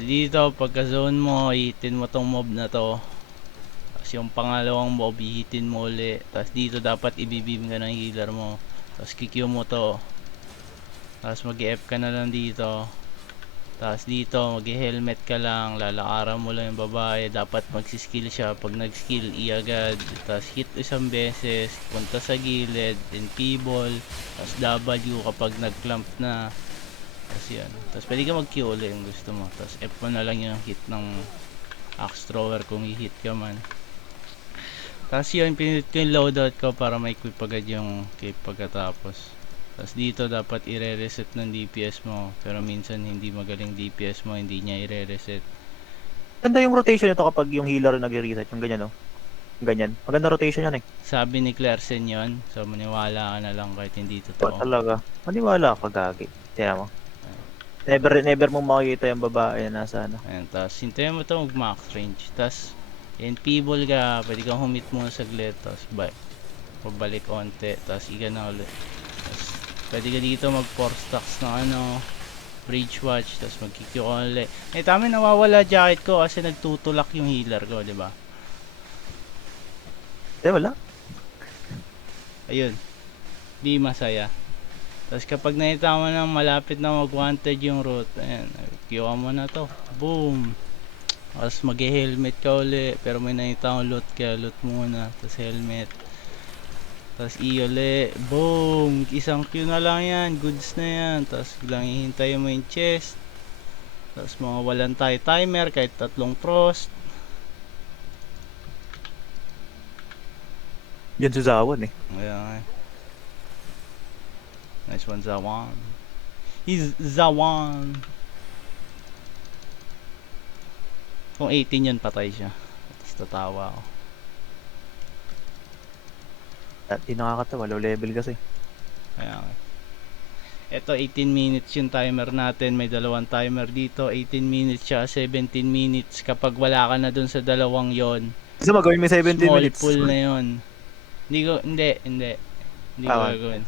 dito, pagka zone mo, hihitin mo tong mob na to. Tapos yung pangalawang mob, hihitin mo uli. Tapos dito dapat ibibim ka ng healer mo. Tapos kikyo mo to. Tapos mag-F ka na lang dito. Tapos dito, mag-helmet ka lang. Lalakaran mo lang yung babae. Dapat magsiskill siya. Pag nag-skill, i-agad. Tapos hit isang beses. Punta sa gilid. Then P-ball. Tapos W kapag nag-clamp na. Tapos yan. Tapos pwede ka mag-Q ulit yung gusto mo. Tapos F mo na lang yung hit ng axe thrower kung i-hit ka man. Tapos yun, pinit ko yung loadout ko para ma-equip agad yung cape pagkatapos. Tapos dito dapat i-reset ng DPS mo. Pero minsan hindi magaling DPS mo, hindi niya i-reset. Ganda yung rotation nito kapag yung healer nag-reset. Yung ganyan, no? Ganyan. Maganda rotation yan eh. Sabi ni Clarkson yun. So maniwala ka na lang kahit hindi Ba totoo. talaga? Maniwala ka, gagi. Tiyan mo. Never mong makikita yung babae na nasa ano. Ayan, tapos hintayin mo ito mag-max range. Tapos NP-ball ka, pwede kang humit muna saglit. Tapos pabalik onte. Tapos iga na ulit. Tapos pwede ka dito mag 4 stacks ng ano, bridge watch. Tapos mag-Q ka ulit. Eh tama, nawawala jacket ko kasi nagtutulak yung healer ko, di ba? Wala. Ayun, di masaya. Tapos kapag nakita mo na malapit na mag-wanted yung route, ayan, Q mo na to. Boom! Tapos mag-helmet ka uli, pero may nakita akong loot kaya loot muna. Tapos helmet. Tapos uli, boom! Isang Q na lang yan, goods na yan. Tapos biglang hihintayin mo yung chest. Tapos mawawalan tayo timer kahit 3 frost. Yan si Zawan eh. Ayan. Nice one, Zawan. He's Zawan. Kung 18 yun, patay siya. Tapos tatawa ako. Di nakakatawa. Low level kasi. Ayan. Ito 18 minutes yung timer natin. May dalawang timer dito. 18 minutes siya, 17 minutes. Kapag wala ka na dun sa dalawang yon, Gusto mo gawin mo 17 small minutes? pool na yon. Hindi ko gagawin.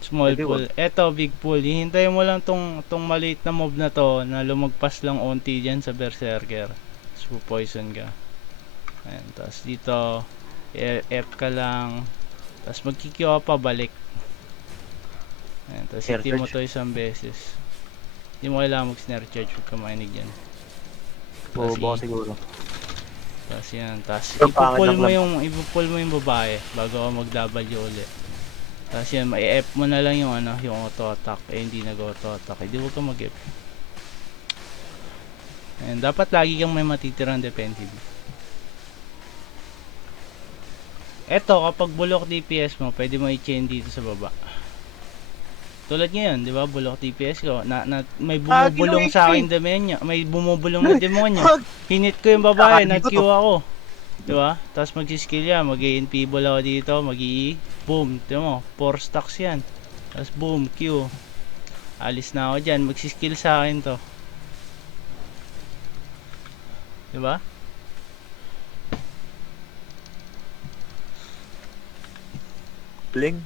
Small Pwede pool. Eto, big pool. Hihintayin mo lang tong maliit na mob na to na lumagpas lang onti dyan sa berserker. So, poison ka. Ayan. Tapos dito, F ka lang. Tapos magkikyo ka pa balik. Ayan. Tapos Snare hiti mo charge. to isang beses. Hindi mo kailangan mag-snare charge. Huwag ka mainig dyan. Tapos Bobo siguro. Tapos yan. Tapos Yung pangit ipupull ng mo lamp. yung babae bago ka mag-W ulit. Tapos yan, may-F mo na lang yung ano, yung auto attack. Eh hindi nag-auto attack. Hindi huwag ka mag-F. Ayan, dapat lagi kang may matitirang defensive. Eto, kapag bulok DPS mo, pwede mo i-chain dito sa baba. Tulad ngayon, di ba? Bulok DPS ko. May bumubulong sa akin demonyo. May bumubulong na demonyo. Hinit ko yung babae, nag-Q ako. Di ba? Tapos mag-skill yan. Mag-NP ball ako dito. Mag-E. Boom. Di mo? 4 stacks yan. Tapos boom. Q. Alis na ako dyan. Mag-skill sa akin to. Di ba? Bling.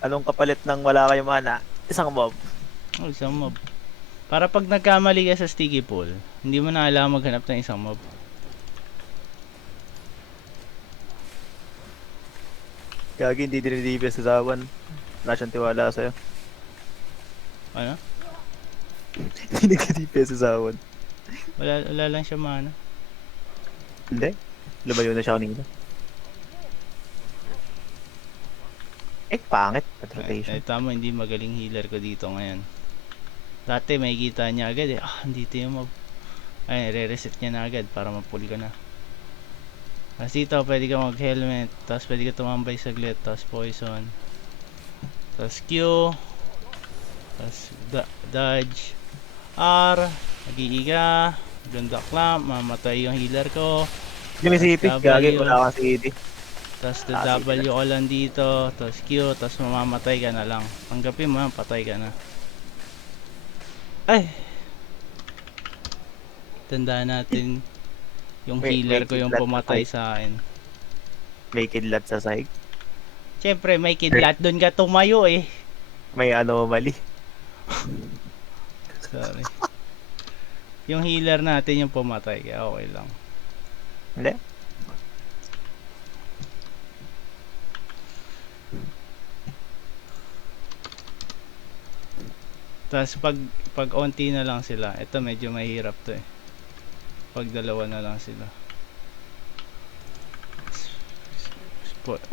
Anong kapalit ng wala kayong mana? Isang mob. Oh, isang mob. Para pag nagkamali ka sa sticky pool, hindi mo na kailangan maghanap ng isang mob. Gagi, hindi dinidibes sa Zawan. Wala siyang tiwala sa'yo. Ano? Hindi nagdidibes sa Zawan. Wala lang siya mana. Hindi. Lumayo na siya kanina. Pangit. At rotation. Tama, hindi magaling healer ko dito ngayon. Dati may kita niya agad eh. Dito yung mob. Ay, re-reset niya na agad para ma-pull ko na. Tapos dito, pwede ka mag-helmet. Tapos pwede ka tumambay saglit. Tapos poison. Tapos Q. Tapos dodge. R. Nag-iiga. Ganda clamp. Mamatay yung healer ko. Yung isipin. Gagi, wala kang CD. Tapos W ko lang dito. Tapos Q. Tapos mamamatay ka na lang. Tanggapin mo yan, patay ka na. Ay! Tandaan natin yung healer ko yung pumatay sa akin. May kidlat sa side. Siyempre may kidlat, doon ka tumayo eh. May anomaly. Sorry. Yung healer natin yung pumatay, kaya okay lang. Hindi? Tapos pag onti na lang sila, ito medyo mahirap to eh. Pag dalawa na lang sila.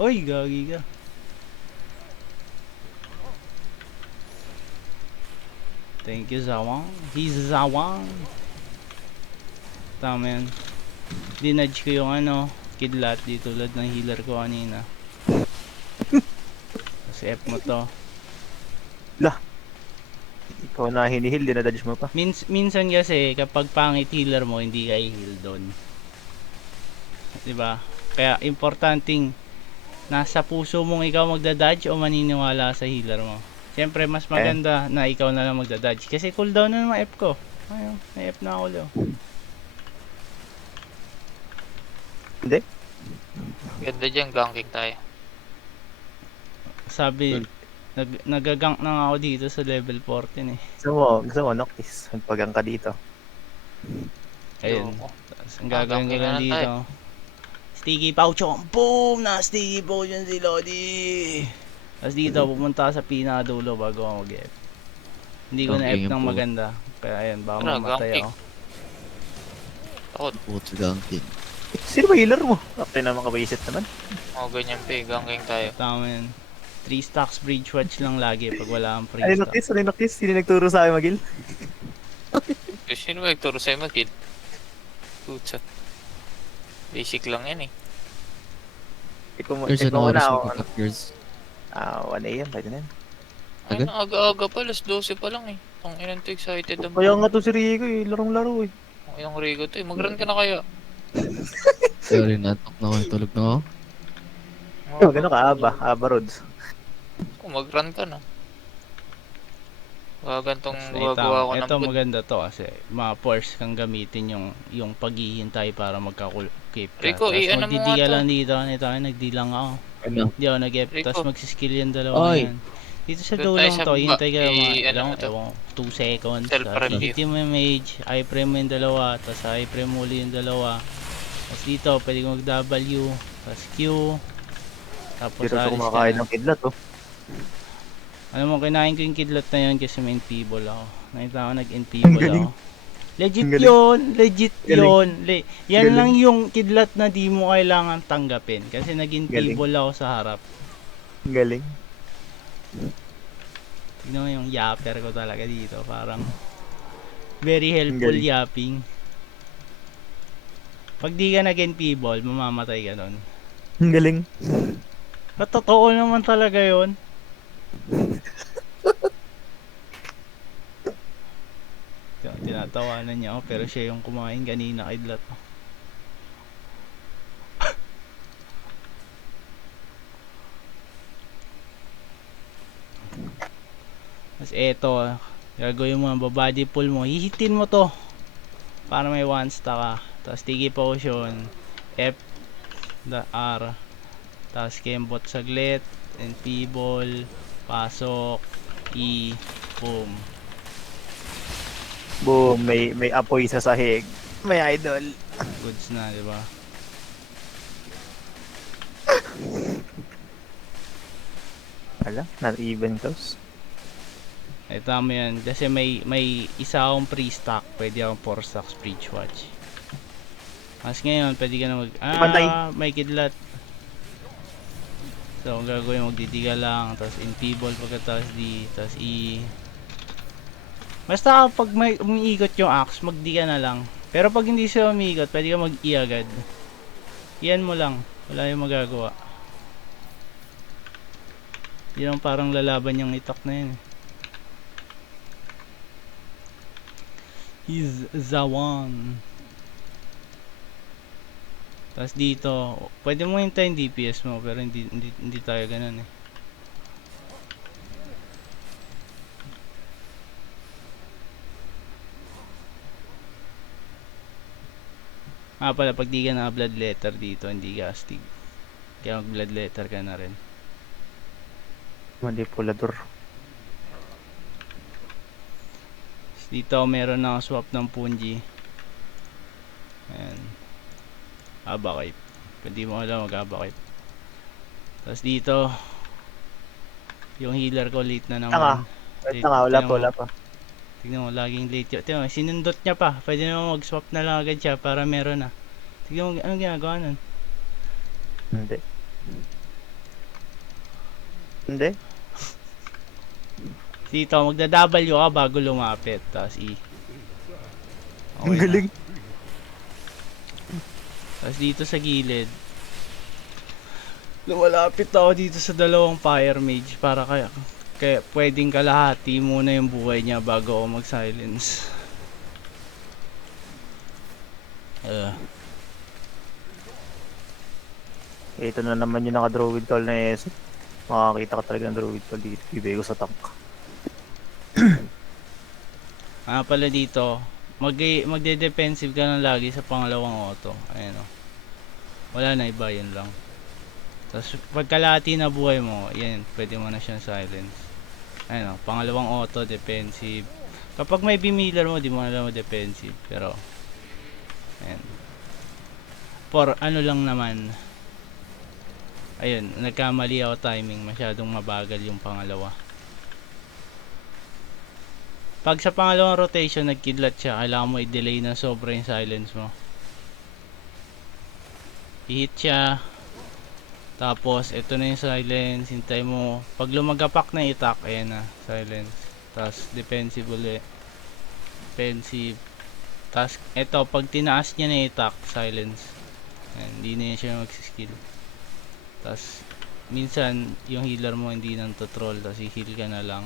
Oy, gagi ka. Thank you, Zawang. He's Zawang. Tama yan. Dinudge ko yung kidlat di tulad ng healer ko kanina. Tapos F mo to. Lah. Ikaw na hinihil, dinadadge mo pa. Minsan kasi kapag pangit healer mo, hindi ka i-heal doon. Diba? Kaya importanteng nasa puso mong ikaw magdadodge o maniniwala sa healer mo. Siyempre mas maganda na ikaw na lang magdadodge. Kasi cooldown na naman F ko. Ayun, may F na ako lo. Hindi? Ganda dyan, ganking tayo. Sabi, nagagank na nga ako dito sa level 14 eh. Gusto mo, Noctis. Magpagang ka dito. Ayun. Ayoko. Tapos ang gagawin ko ganking lang na lang dito. Sticky Pouchong. Boom! Na Sticky Pouchong si Lodi. Tapos dito, pumunta ka sa pinakadulo bago ako mag-F. Hindi ko na F Ganking ng po. maganda. Kaya ayun, baka Tara, mamatay ganking. ako. Takot. Puto ganking. Sino ba healer mo? Kapte naman kabaisip naman. O, ganyan pa eh. Ganking tayo. Tama yan. 3 stacks bridge watch lang lagi pag wala kang free Ano stock. Noctis? Ano Noctis? Sino nagturo sa akin mag-heal? Sino ba nagturo sa'yo mag-kill? Putsa. Basic lang yan eh. There's an Ikaw oras na ako. mo pick up yours. 1 AM, pwede na yan. Ay, Agad? aga-aga pa. Alas 12 pa lang eh. Ang inan to excited ang Kaya nga to si Rico eh, larong-laro eh. Ang inang Rico to eh. Mag-run ka na kaya. Sorry, natok na ako. Tulog na ako. Gano'n ka, Aba Roads. Kung mag-run ka na. Gagantong So, gagawa ko ng ito put. maganda to kasi ma-force kang gamitin yung paghihintay para magka-keep ka. Rico, Tapos ano mo magdi-D nga ka to? lang dito. Ito nagdi lang ako. Ano? Hindi ako nag-F. Rico. Tapos magsiskill yung dalawa Oy. yan. Dito sa Doon dulo tayo lang sa to, baba. hintay ka mga, Ano mo to? ewan, 2 seconds. Self-review. Hit mo yung mage, i-frame mo yung dalawa, tapos i-frame mo ulit yung dalawa. Tapos dito, pwede kong mag-W, tapos Q, tapos Dito sa alis ka kumakain na. ng kidlat oh. Alam mo, kinain ko yung kidlat na yun kasi may infeeble ako. Nakita ko nag-infeeble Ang galing. ako. Legit Ang galing. yun! Legit Galing. yun! Yan Galing. lang yung kidlat na di mo kailangan tanggapin. Kasi nag-infeeble ako sa harap. Ang galing. Tignan mo yung yapper ko talaga dito. Parang very helpful galing. yapping. Pag di ka nag-enfeeble, mamamatay ka nun. Ang galing. At totoo naman talaga yun. Tinatawanan niya ako pero siya yung kumain kanina kidlat. Tapos eto, gagawin mo ang body pull mo, hihitin mo to para may one stack ka. Tapos tigi potion, F, the R, tapos kembot saglit, and feeble, pasok, E, boom. Boom, may apoy sa sahig. May idol. Goods na, di ba? Wala, not even close. Ay tama yan kasi may isa akong pre-stock, pwede akong 4 stocks bridge watch. Mas ngayon pwede ka na Pantay. may kidlat. So ang gagawin magdidiga lang, tapos infeeble pagkatapos D, tapos E. Basta pag may umiikot yung axe, mag-D ka na lang. Pero pag hindi siya umiikot, pwede ka mag-E agad. Iyan mo lang, wala yung magagawa. Yan parang lalaban yung itak na yun. He's Zawan. Tapos dito, pwede mo hintayin DPS mo pero hindi tayo ganun eh. Pala pag di ka na blood letter dito, hindi ka astig. Kaya mag blood letter ka na rin. Manipulador. Dito meron na swap ng Punji. Ayan. Abakip. Pwede mo alam mag-abakip. Tapos dito, yung healer ko late na naman. Wait na nga, wala Tingnan pa, mo. wala pa. Tignan mo, laging late yun. Tignan mo, sinundot niya pa. Pwede naman mag-swap na lang agad siya para meron na. Tignan mo, anong ginagawa nun? Hindi. Hindi? Dito, magda-W ka bago lumapit. Tapos E. Ang galing. Tapos dito sa gilid, lumalapit ako dito sa dalawang fire mage para kaya pwedeng kalahati muna yung buhay niya bago ako mag-silence. Ito na naman yung naka-druid call na ESO. Makakita ka talaga ng druid call dito. Ibigay ko sa tank. Pala dito, magde-defensive ka lang lagi sa pangalawang auto. Ayan o. Wala na, iba, yun lang. Tapos pagkalahati na buhay mo, yan, pwede mo na siyang silence. Ayan o, pangalawang auto, defensive. Kapag may bimiller mo, di mo na lang defensive. Pero, ayan. For ano lang naman, ayun, nagkamali ako timing. Masyadong mabagal yung pangalawa. Pag sa pangalawang rotation nagkidlat siya, kailangan mo i-delay na sobra yung silence mo. I-hit siya. Tapos, ito na yung silence. Hintay mo. Pag lumagapak na itak, ayan na, silence. Tapos, defensive ulit. Defensive. Tapos, ito, pag tinaas niya na itak, silence. Ayan, hindi na siya mag-skill. Tapos, minsan, yung healer mo hindi nang to-troll. Tapos, i-heal ka na lang.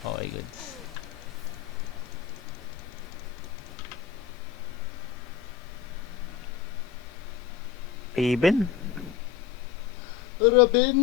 Okay, goods. Raven? Robin?